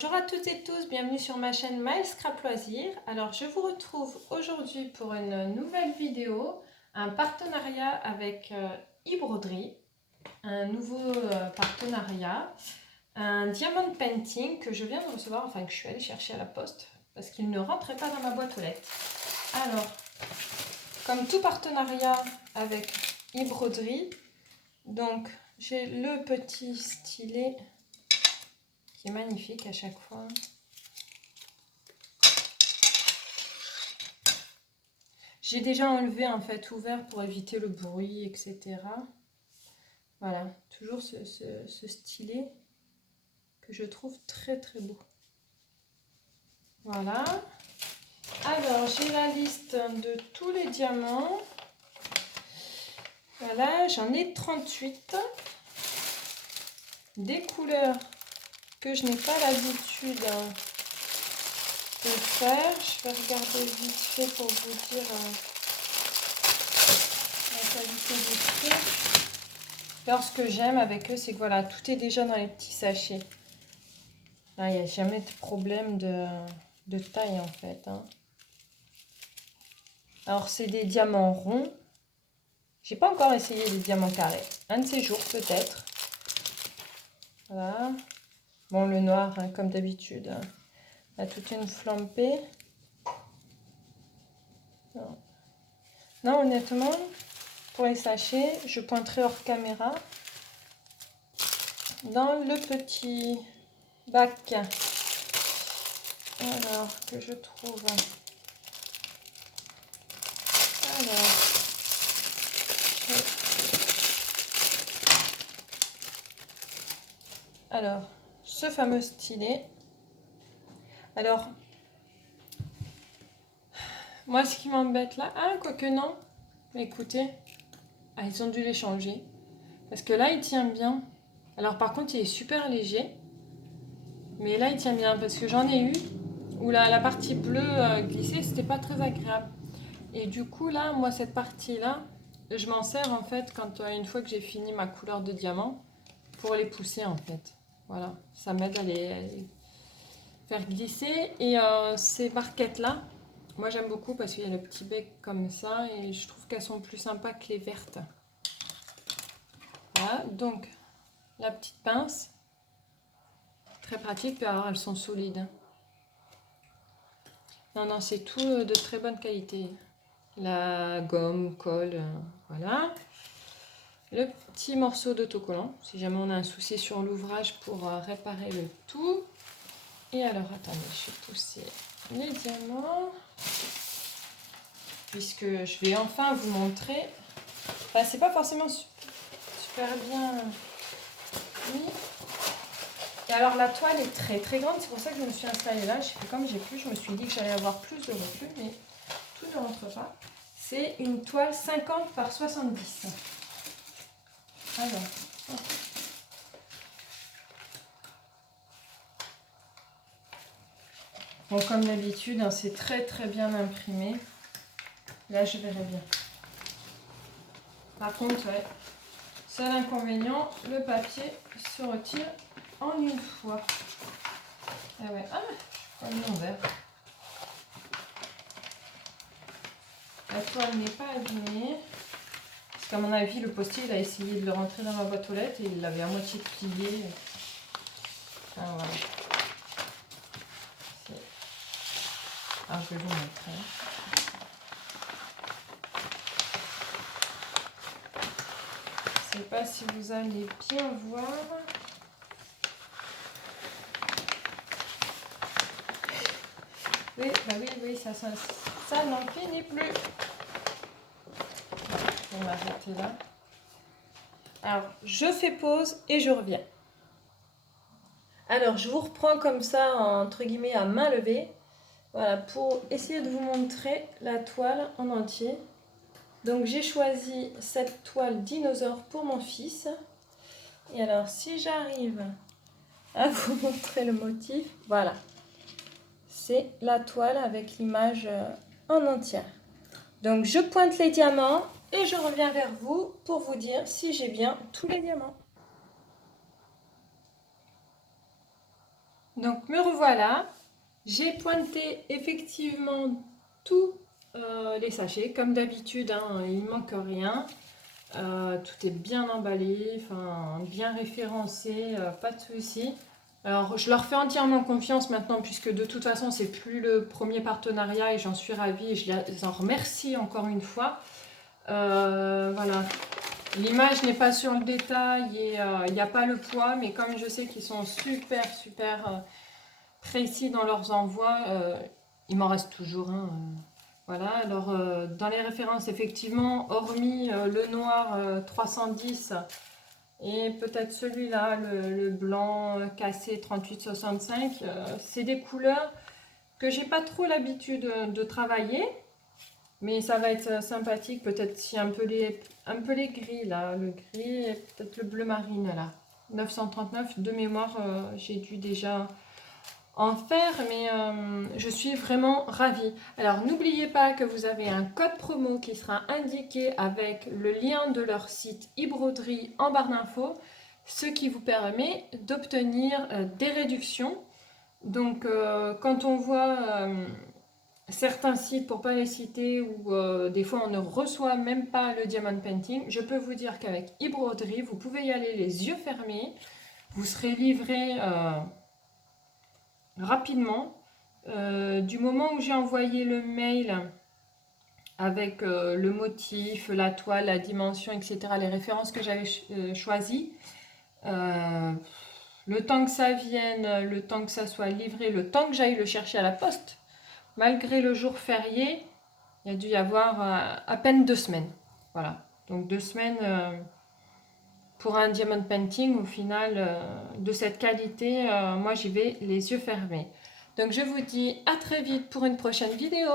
Bonjour à toutes et tous, bienvenue sur ma chaîne My Scrap Loisirs. Alors je vous retrouve aujourd'hui pour une nouvelle vidéo, un partenariat avec eBroderie, un nouveau partenariat, un diamond painting que je viens de recevoir, enfin que je suis allée chercher à la poste parce qu'il ne rentrait pas dans ma boîte aux lettres. Alors, comme tout partenariat avec eBroderie, donc j'ai le petit stylet qui est magnifique à chaque fois. J'ai déjà enlevé en fait ouvert pour éviter le bruit, etc. Voilà, toujours ce stylet que je trouve très très beau. Voilà. Alors j'ai la liste de tous les diamants. Voilà, j'en ai 38. Des couleurs que je n'ai pas l'habitude de faire. Je vais regarder vite fait pour vous dire la qualité des trucs. Alors ce que j'aime avec eux, c'est que voilà, tout est déjà dans les petits sachets. Là, il n'y a jamais de problème de taille en fait. Hein. Alors c'est des diamants ronds. J'ai pas encore essayé les diamants carrés. Un de ces jours peut-être. Voilà. Bon, le noir, hein, comme d'habitude, hein, a toute une flambée. Non. Non, honnêtement, pour les sachets, je pointerai hors caméra. Dans le petit bac, alors que je trouve. Alors, ce fameux stylet. Alors, moi, ce qui m'embête là, quoique non, mais écoutez, ils ont dû les changer. Parce que là, il tient bien. Alors, par contre, il est super léger. Mais là, il tient bien. Parce que j'en ai eu où la partie bleue glissée, c'était pas très agréable. Et du coup, là, moi, cette partie-là, je m'en sers en fait quand une fois que j'ai fini ma couleur de diamant pour les pousser en fait. Voilà, ça m'aide à les faire glisser. Et ces barquettes-là, moi j'aime beaucoup parce qu'il y a le petit bec comme ça et je trouve qu'elles sont plus sympas que les vertes. Voilà, donc la petite pince, très pratique, puis alors elles sont solides. Non, non, c'est tout de très bonne qualité. La gomme, colle, voilà. Le petit morceau d'autocollant, si jamais on a un souci sur l'ouvrage pour réparer le tout. Et alors, attendez, je vais pousser les diamants. Puisque je vais enfin vous montrer. Enfin, c'est pas forcément super bien mis. Et alors, la toile est très très grande, c'est pour ça que je me suis installée là. J'ai fait comme j'ai pu, je me suis dit que j'allais avoir plus de recul, mais tout ne rentre pas. C'est une toile 50 par 70. Alors, bon, comme d'habitude, hein, c'est très très bien imprimé. Là, je verrai bien. Par contre, ouais, seul inconvénient, le papier se retire en une fois. Ah ouais, je prends l'envers. La toile n'est pas abîmée. Parce qu'à mon avis, le postier, il a essayé de le rentrer dans ma boîte aux lettres et il l'avait à moitié plié. Ah voilà. Alors, je vais vous montrer. Je ne sais pas si vous allez bien voir. Oui, bah oui, ça n'en finit plus. On va arrêter là. Alors, je fais pause et je reviens. Alors, je vous reprends comme ça, entre guillemets, à main levée. Voilà, pour essayer de vous montrer la toile en entier. Donc, j'ai choisi cette toile dinosaure pour mon fils. Et alors, si j'arrive à vous montrer le motif, voilà. C'est la toile avec l'image en entière. Donc, je pointe les diamants et je reviens vers vous pour vous dire si j'ai bien tous les diamants. Donc me revoilà. J'ai pointé effectivement tous les sachets, comme d'habitude, hein, il ne manque rien. Tout est bien emballé, enfin, bien référencé, pas de souci. Alors, je leur fais entièrement confiance maintenant, puisque de toute façon, c'est plus le premier partenariat et j'en suis ravie et je les en remercie encore une fois. Voilà. L'image n'est pas sur le détail et il n'y a pas le poids, mais comme je sais qu'ils sont super, super précis dans leurs envois, il m'en reste toujours un. Voilà, alors dans les références, effectivement, hormis le noir 310 et peut-être celui-là, le blanc cassé 3865, c'est des couleurs que j'ai pas trop l'habitude de travailler, mais ça va être sympathique. Peut-être si un peu les gris là, le gris et peut-être le bleu marine là. 939 de mémoire, j'ai dû déjà en faire, mais je suis vraiment ravie. Alors n'oubliez pas que vous avez un code promo qui sera indiqué avec le lien de leur site e-broderie en barre d'infos, ce qui vous permet d'obtenir des réductions. Donc quand on voit certains sites, pour pas les citer, où des fois on ne reçoit même pas le diamond painting, je peux vous dire qu'avec e-broderie, vous pouvez y aller les yeux fermés, vous serez livré rapidement. Du moment où j'ai envoyé le mail avec le motif, la toile, la dimension, etc., les références que j'avais choisies, euh, le temps que ça vienne, le temps que ça soit livré, le temps que j'aille le chercher à la poste, malgré le jour férié, il y a dû y avoir à peine 2 semaines. Voilà. Donc 2 semaines pour un diamond painting, au final, de cette qualité, moi j'y vais les yeux fermés. Donc je vous dis à très vite pour une prochaine vidéo.